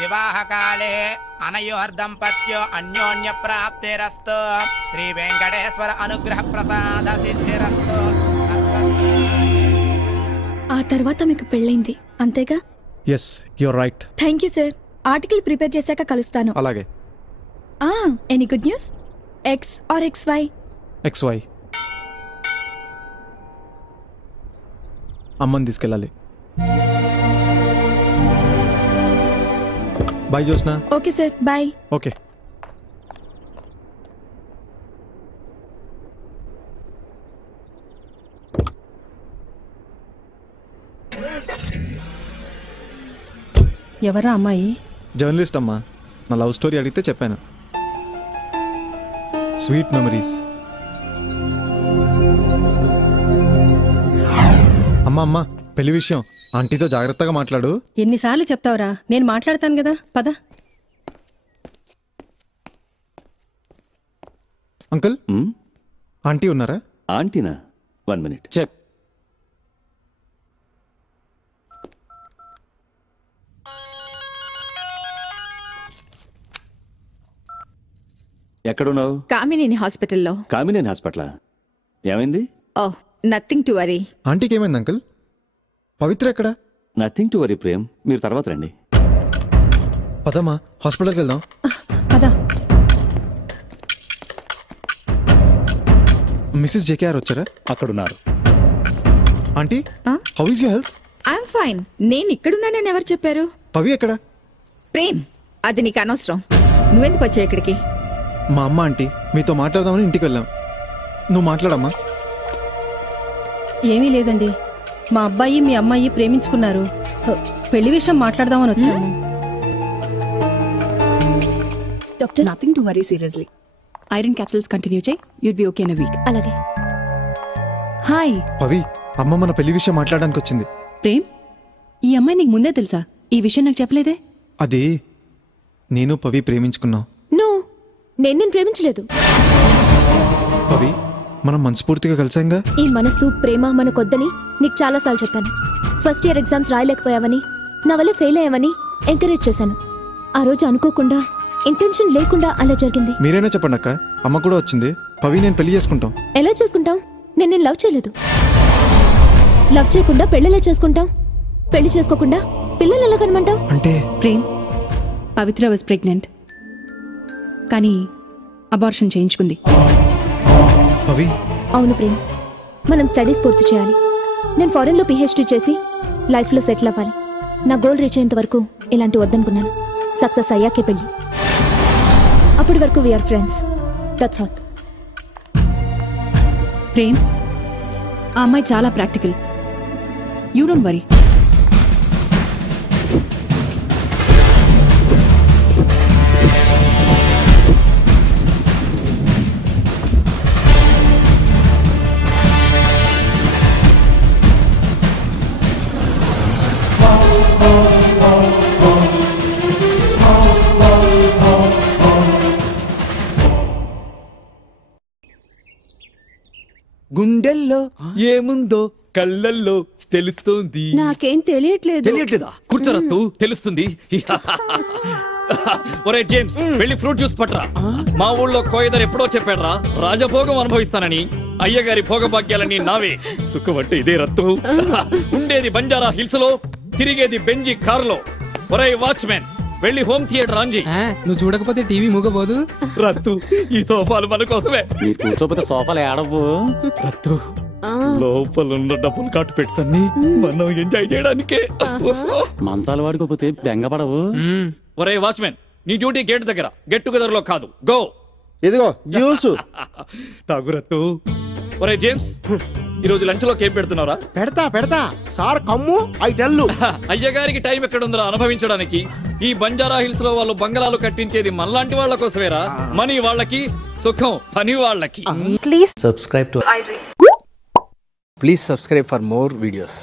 వివాహకాలే అనయోర్దంపత్యో అన్యోన్య ప్రాప్తిరస్తు శ్రీ వెంకటేశ్వర అనుగ్రహ ప్రసాద సిద్ధిరస్తు. ఆ తర్వాత మీకు పెళ్ళైంది అంతేగా? Yes you're right. Thank you sir. Article prepare చేశాక కలుస్తాను. అలాగే. Any good news? X or XY? XY. అమ్మని తీసుకెళ్ళాలి. Bye Jyotsna. Okay sir, bye. Okay. ఎవరా అమ్మాయి? జర్నలిస్ట్ అమ్మా. నా లవ్ స్టోరీ అడిగితే చెప్పాను. Sweet memories. అమ్మా అమ్మా, పెళ్లి విషయం ఆంటీతో జాగ్రత్తగా మాట్లాడు. ఎన్నిసార్లు చెప్తావురా? నేను మాట్లాడతాను కదా, పద. అంకుల్, ఆంటీ ఉన్నారా? ఆంటీనా? 1 minute. చెప్. ఎక్కడున్నావు? కామినేని హాస్పిటల్లో. కామినేని హాస్పిటలా? ఏమైంది? ఓ నథింగ్ టు వరీ. ఆంటీకి ఏమైంది అంకుల్? పవిత్ర ఎక్కడ? నథింగ్ టు వరీ ప్రేమ్, మీరు తర్వాత రండి. పదమ్మా, హాస్పిటల్కి వెళ్దాం. పద. మిస్సెస్ జేకేఆర్ వచ్చారా? అక్కడున్నారు. Aunty, how is your health? I'm fine. నేను ఇక్కడున్నానని ఎవరు చెప్పారు? పవి ఎక్కడ? ప్రేమ్, అది నీకు అనవసరం. నువ్వెందుకు వచ్చావు ఇక్కడికి? మా అమ్మ ఆంటీ మీతో మాట్లాడదామని ఇంటికి వెళ్ళాం. నువ్వు మాట్లాడమ్మా. ఏమీ లేదండి, మా అబ్బాయి మీ అమ్మాయి ప్రేమించుకున్నారు. పెళ్లి విషయం మాట్లాడదామని వచ్చాను. Doctor, nothing to worry seriously. Iron capsules continue చేయి. You'd be okay in a week. అలాగే. హాయ్ పవి, అమ్మ మన పెళ్లి విషయం మాట్లాడడానికి వచ్చింది. ప్రేమ్, ఈ అమ్మాయి నీకు ముందే తెలుసా? ఈ విషయం నాకు చెప్పలేదే. అది నేను పవి ప్రేమించుకున్నాం. నో, నేను ప్రేమించలేదు. పవి, మనం మనస్ఫూర్తిగా కలిసాంగా. ఈ మనసు ప్రేమ మనకొద్దని నీకు చాలాసార్లు చెప్పాను. ఫస్ట్ ఇయర్ ఎగ్జామ్స్ రాయలేకపోయావని, నా వల్ల ఫెయిల్ అయ్యావని ఎంకరేజ్ చేశాను. ఆ రోజు అనుకోకుండా, ఇంటెన్షన్ లేకుండా అలా జరిగింది. మీరైనా చెప్పండి అక్క, అమ్మ కూడా వచ్చింది. పవి నేను పెళ్లి చేసుకుంటాం. ఎలా చేసుకుంటాం? నేను లవ్ చేయలేదు. లవ్ చేయకుండా పెళ్ళెలా చేసుకుంటాం? పెళ్లి చేసుకోకుండా పిల్లలు ఎలా కనమంటావు? అంటే ప్రేమ్, పవిత్ర వాజ్ ప్రెగ్నెంట్, కానీ అబార్షన్ చేయించుకుంది. పవి. అవును ప్రేమ్, మనం స్టడీస్ పూర్తి చేయాలి. నేను ఫారెన్లో PhD చేసి లైఫ్లో సెటిల్ అవ్వాలి. నా గోల్ రీచ్ అయ్యేంత వరకు ఇలాంటి వద్దనుకున్నాను. సక్సెస్ అయ్యాకే పెళ్ళి. అప్పటి వరకు we are friends, that's all. Prem, ఆ అమ్మాయి చాలా ప్రాక్టికల్. You don't worry. గుండెల్లో ఏముందో కళ్ళల్లో తెలుస్తోంది. నాకేం తెలియట్లేదు. తెలియట్లేదా? కూర్చోరత్తు, తెలుస్తుంది. ఒరే జేమ్స్, వెళ్ళి ఫ్రూట్ జ్యూస్ పట్రా. మా ఊళ్ళో కోయదర్ ఎప్పుడో చెప్పాడ్రా, రాజభోగం అనుభవిస్తానని. అయ్యగారి భోగభాగ్యాలన్నీ నావే. సుఖం అంటే ఇదే రత్తు. ఉండేది బంజారా హిల్స్ లో, తిరిగేది బెంజీ కారులో. ఒరే వాచ్మెన్, వెళ్ళి హోమ్ థియేటర్ ఆన్ చేయి. నువ్వు చూడకపోతే టీవీ మూగపోదు. రత్తు, ఈ సోఫాలు మన కోసమే. మీరు కూర్చోపోతే సోఫాలు ఏడవు. రత్తు, లోపల ఉన్న డబ్బులు కాటు పెట్సన్ని మనం ఎంజాయ్ చేయడానికే. మంచాలు వాడుకోపోతే బెంగపడవు. ఒరే వాచ్మెన్, నీ డ్యూటీ గేట్ దగ్గర, గెట్ టుగెదర్ లో కాదు. గో. ఇదిగో జ్యూస్ తాగురత్తు. ఒరే జేమ్స్, ఈ రోజు లంచ్ లో కేం పెడుతున్నారా? పెడతా సార్ కమ్ము ఐటెల్లు. అయ్యగారికి టైం ఎక్కడుందో అనుభవించడానికి. ఈ బంజారా హిల్స్ లో వాళ్ళు బంగళాలు కట్టించేది మనలాంటి వాళ్ళ కోసమేరా. మనీ వాళ్ళకి, సుఖం పని వాళ్ళకి. Please subscribe to Please subscribe for more videos.